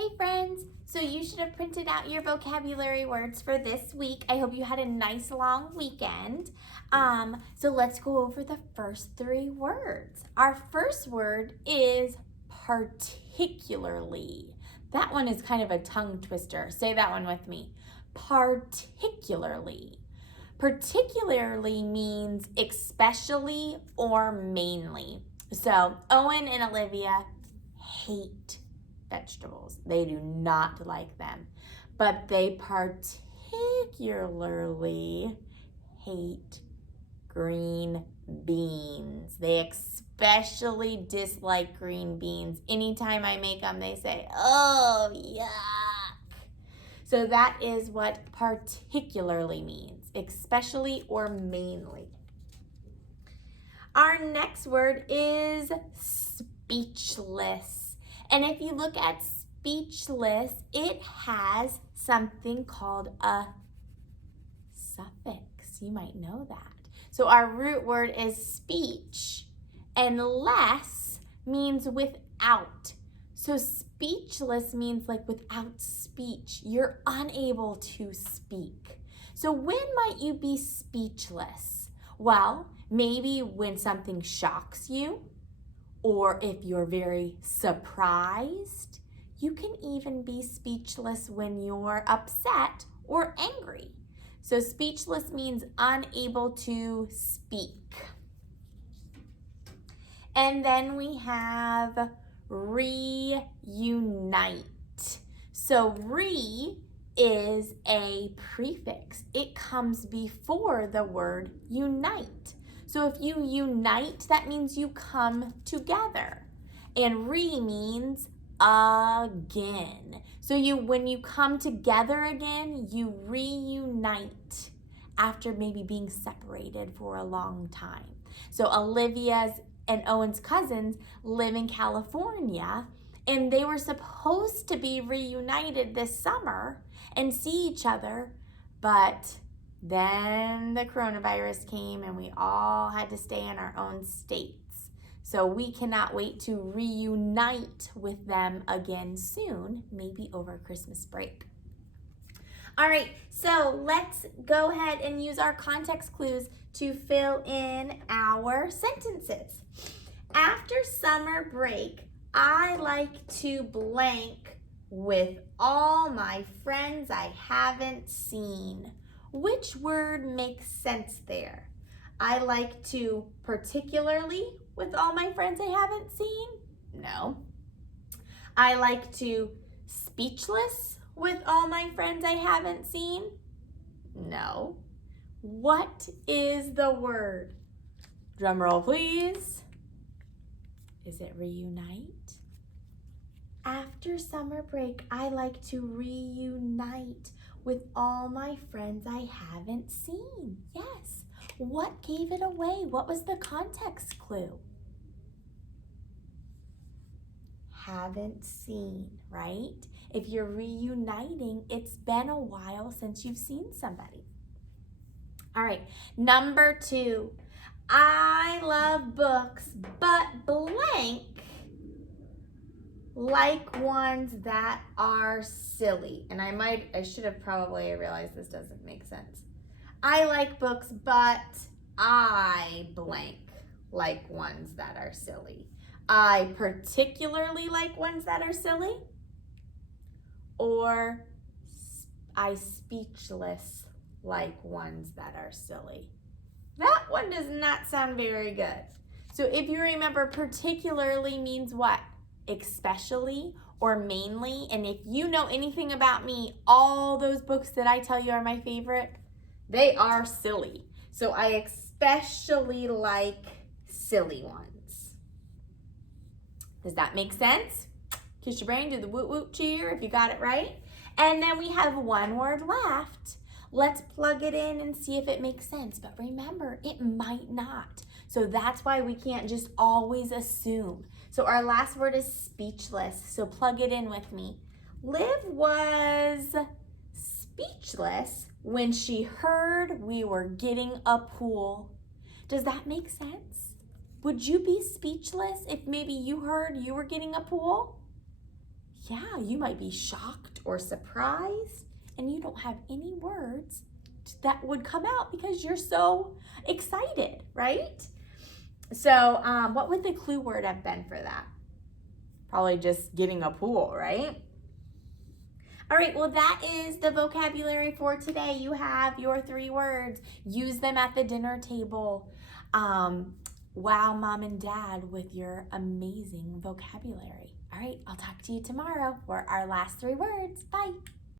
Hey friends, so you should have printed out your vocabulary words for this week. I hope you had a nice long weekend. So let's go over the first three words. Our first word is particularly. That one is kind of a tongue twister. Say that one with me. Particularly. Particularly means especially or mainly. So Owen and Olivia hate vegetables. They do not like them, but they particularly hate green beans. They especially dislike green beans. Anytime I make them, they say, "Oh, yuck." So that is what particularly means, especially or mainly. Our next word is speechless. And if you look at speechless, it has something called a suffix. You might know that. So our root word is speech, and less means without. So speechless means like without speech. You're unable to speak. So when might you be speechless? Well, maybe when something shocks you, or if you're very surprised. You can even be speechless when you're upset or angry. So speechless means unable to speak. And then we have reunite. So re is a prefix. It comes before the word unite. So if you unite, that means you come together. And re means again. So when you come together again, you reunite after maybe being separated for a long time. So Olivia's and Owen's cousins live in California, and they were supposed to be reunited this summer and see each other, but then the coronavirus came and we all had to stay in our own states. So we cannot wait to reunite with them again soon, maybe over Christmas break. All right, so let's go ahead and use our context clues to fill in our sentences. After summer break, I like to blank with all my friends I haven't seen. Which word makes sense there? I like to particularly with all my friends I haven't seen? No. I like to speechless with all my friends I haven't seen? No. What is the word? Drum roll, please. Is it reunite? After summer break, I like to reunite with all my friends I haven't seen. Yes. What gave it away? What was the context clue? Haven't seen, right? If you're reuniting, it's been a while since you've seen somebody. All right, number 2. I love books, but blank like ones that are silly. And I should have probably realized this doesn't make sense. I like books, but I blank like ones that are silly. I particularly like ones that are silly, or I speechless like ones that are silly. That one does not sound very good. So if you remember, particularly means what? Especially or mainly. And if you know anything about me, all those books that I tell you are my favorite, they are silly. So I especially like silly ones. Does that make sense? Kiss your brain, do the woot woot cheer if you got it right. And then we have one word left. Let's plug it in and see if it makes sense. But remember, it might not. So that's why we can't just always assume. So our last word is speechless. So plug it in with me. Liv was speechless when she heard we were getting a pool. Does that make sense? Would you be speechless if maybe you heard you were getting a pool? Yeah, you might be shocked or surprised, and you don't have any words that would come out because you're so excited, right? So what would the clue word have been for that? Probably just getting a pool, right? All right, well, that is the vocabulary for today. You have your 3 words. Use them at the dinner table. Wow, mom and dad with your amazing vocabulary. All right, I'll talk to you tomorrow for our last 3 words. Bye.